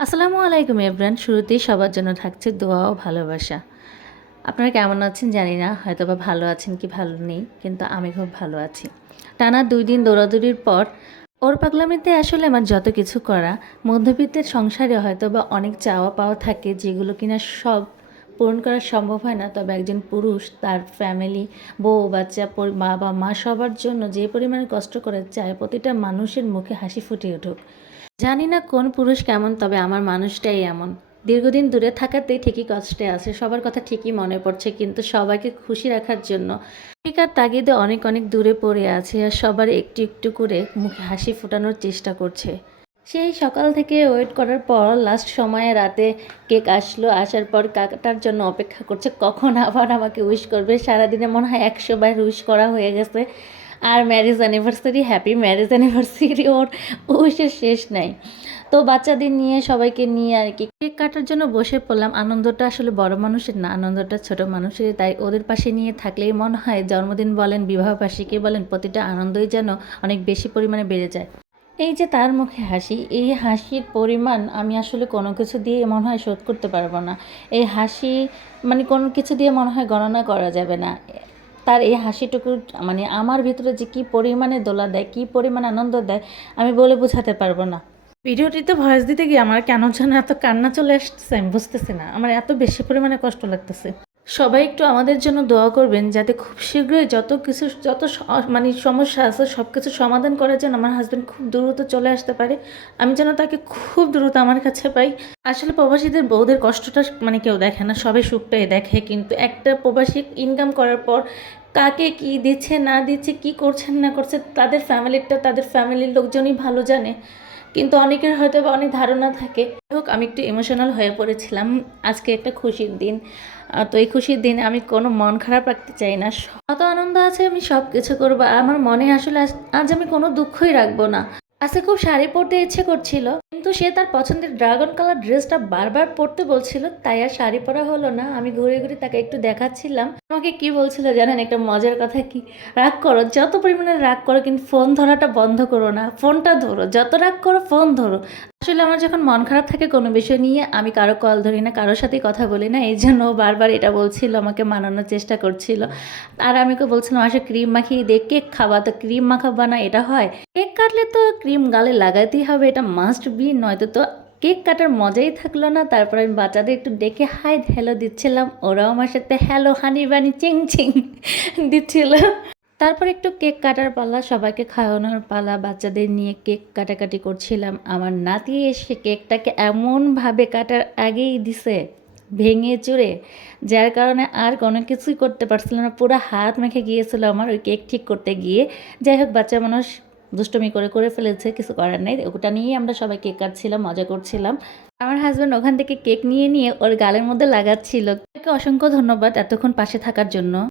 আসসালামু আলাইকুম এভরান শুরুতেই সবার জন্য থাকছে দোয়া ও ভালোবাসা। আপনারা কেমন আছেন জানি না হয়তো বা ভালো আছেন কি ভালো নেই, কিন্তু আমি খুব ভালো আছি। টানা দুই দিন দৌড়াদৌড়ির পর ওর পাগলামিতে আসলে আমার যত কিছু করা, মধ্যবিত্তের সংসারে হয়তো বা অনেক চাওয়া পাওয়া থাকে, যেগুলো কিনা সব পূরণ করা সম্ভব হয় না। তবে একজন পুরুষ, তার ফ্যামিলি বউ, বাচ্চা, পরি- মা বা মা সবার জন্য যে পরিমাণে কষ্ট করে চায়, প্রতিটা মানুষের মুখে হাসি ফুটে উঠুক। জানি না কোন পুরুষ কেমন, তবে আমার মানুষটাই এমন। দীর্ঘদিন দূরে থাকাতে ঠিকই কষ্টে আছে, সবার কথা ঠিকই মনে পড়ছে, কিন্তু সবাইকে খুশি রাখার জন্য টিকার তাগিদে অনেক অনেক দূরে পড়ে আছে আর সবার একটু একটু করে মুখে হাসি ফোটানোর চেষ্টা করছে। সেই সকাল থেকে ওয়েট করার পর লাস্ট সময়ে রাতে কেক আসলো, আসার পর কাকাটার জন্য অপেক্ষা করছে, কখন আবার আমাকে উইশ করবে? সারাদিনে মনে হয় একশো বার উইশ করা হয়ে গেছে। আর marriage anniversary happy marriage anniversary ওর উইশের শেষ নাই। তো বাচ্চাদের নিয়ে সবাইকে নিয়ে আর কি। কেক কাটার জন্য বসে পড়লাম। আনন্দটা আসলে বড় মানুষের না, আনন্দটা ছোট মানুষের তাই ওদের পাশে নিয়ে থাকলেই মনে হয়, জন্মদিন বলেন বিবাহবার্ষিকী বলেন, প্রতিটা আনন্দই যেন অনেক বেশি পরিমাণে বেড়ে যায়। এই যে তার মুখে হাসি, এই হাসির পরিমাণ আমি আসলে কোনো কিছু দিয়ে মনে হয় শোধ করতে পারব না। এই হাসি মানে কোনো কিছু দিয়ে মনে হয় গণনা করা যাবে না। তার এই হাসিটুকু মানে আমার ভিতরে যে কী পরিমাণে দোলা দেয়, কী পরিমাণ আনন্দ দেয়, আমি বলে বোঝাতে পারব না। ভিডিওটিতে ভয়েস দিতে গিয়ে আমার কেন যেন এত কান্না চলে আসতেছে, আমি বুঝতেছি না। আমার এত বেশি পরিমাণে কষ্ট লাগতেছে। সবাই একটু আমাদের জন্য দোয়া করবেন, যাতে খুব শীঘ্রই যত কিছু, যত মানে সমস্যা আছে সব কিছু সমাধান করার জন্য আমার হাজব্যান্ড খুব দ্রুত চলে আসতে পারে। আমি যেন তাকে খুব দ্রুত আমার কাছে পাই। আসলে প্রবাসীদের বউদের কষ্টটা মানে কেউ দেখে না, সবাই সুখটাই দেখে, কিন্তু একটা প্রবাসী ইনকাম করার পর কাকে কি দিচ্ছে, না দিচ্ছে, কি করছেন, না করছে তাদের ফ্যামিলিটা, তাদের ফ্যামিলির লোকজনই ভালো জানে। কিন্তু অনেকের হয়তো বা অনেক ধারণা থাকে। হোক, আমি একটু ইমোশনাল হয়ে পড়েছিলাম। আজকে একটা খুশির দিন। তো এই খুশির দিনে আমি কোনো মন খারাপ রাখতে চাই না। কত আনন্দ আছে, আমি সব কিছু করব। আমার মনে আসলে আজ আমি কোনো দুঃখই রাখব না। আজকে খুব শাড়ি পরতে ইচ্ছে করছিল। কিন্তু সে তার পছন্দের ড্রাগন কালার ড্রেসটা বারবার পরতে বলছিল, তাই আর শাড়ি পরা হলো না। আমি ঘুরে ঘুরে তাকে একটু দেখাচ্ছিলাম। আমাকে কি বলছিল জানেন, একটা মজার কথা কি? রাগ করো, যত পরিমাণে রাগ করো, কিন্তু ফোন ধরাটা বন্ধ করো না। ফোনটা ধরো, যত রাগ করো, ফোন ধরো। আসলে আমার যখন মন খারাপ থাকে কোনো বিষয় নিয়ে, আমি কারও কল ধরি না, কারোর সাথেই কথা বলি না। এই জন্য বারবার এটা বলছিল, আমাকে মানানোর চেষ্টা করছিল। আর আমি ওকে বলছিলাম, আসে ক্রিম মাখিয়ে দে কেক খাবা, তো ক্রিম মাখাবা না, এটা হয়? কেক কাটলে তো ক্রিম গালে লাগাতেই হবে, এটা মাস্ট বি নয়তো তো কেক কাটার মজাই থাকল না। তারপর আমি বাচ্চাদের একটু ডেকে হাই হ্যালো দিচ্ছিলাম। ওরাও আমার সাথে হ্যালো হানি বানি, চিং চিং দিচ্ছিল। তারপর একটু কেক কাটার পালা, সবাইকে খাওয়ানোর পালা, বাচ্চাদের নিয়ে কেক কাটাকাটি করছিলাম। আমার নাতি এসে কেকটাকে এমনভাবে কাটার আগেই দিছে, ভেঙে চুরে, যার কারণে আর কোনো কিছুই করতে পারছিল না। পুরো হাত মেখে গিয়েছিল আমার ওই কেক ঠিক করতে গিয়ে। যাই হোক, বাচ্চা মানুষ দুষ্টমি করে করে ফেলেছে, কিছু করার নেই। ওটা নিয়েই আমরা সবাই কেক কাটছিলাম, মজা করছিলাম। আমার হাজব্যান্ড ওখান থেকে কেক নিয়ে নিয়ে ওর গালের মধ্যে লাগাচ্ছিল। অসংখ্য ধন্যবাদ এতক্ষণ পাশে থাকার জন্য।